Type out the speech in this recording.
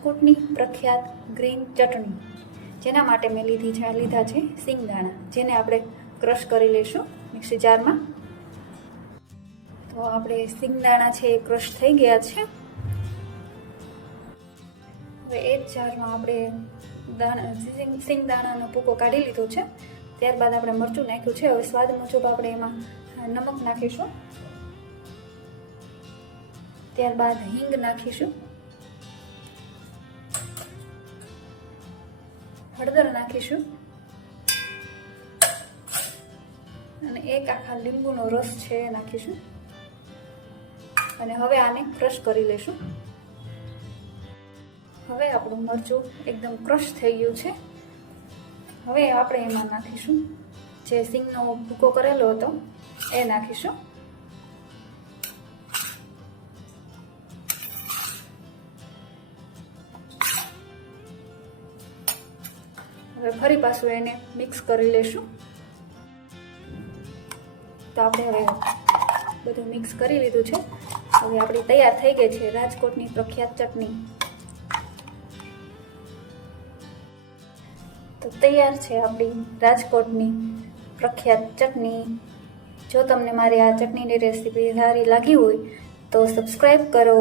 રાજકોટની પ્રખ્યાત ગ્રીન ચટણી, જેના માટે મેં લીધા છે સિંગદાણા, જેને આપણે ક્રશ કરી લઈશું મિક્સી જારમાં. તો આપણે સિંગદાણા છે એ ક્રશ થઈ ગયા છે. હવે એ જ જારમાં આપણે સિંગદાણાનો ભૂકો કાઢી લીધો છે. ત્યારબાદ આપણે મરચું નાખ્યું છે. હવે સ્વાદ મુજબ આપણે એમાં નમક નાખીશું, ત્યારબાદ હિંગ નાખીશું, હળદર નાખીશું અને એક આખા લીંબુનો રસ છે એ નાખીશું. અને હવે આને ક્રશ કરી લેશું. હવે આપણું મરચું એકદમ ક્રશ થઈ ગયું છે. હવે આપણે એમાં નાખીશું જે સિંગનો ભૂકો કરેલો હતો એ નાખીશું. હવે ફરી પાછું એને મિક્સ કરી લેશું. તો આપણે હવે બધું મિક્સ કરી લીધું છે. હવે આપણી તૈયાર થઈ ગઈ છે રાજકોટની પ્રખ્યાત ચટણી. તો તૈયાર છે આપણી રાજકોટની પ્રખ્યાત ચટણી. જો તમને મારી આ ચટણીની રેસીપી સારી લાગી હોય તો સબસ્ક્રાઈબ કરો.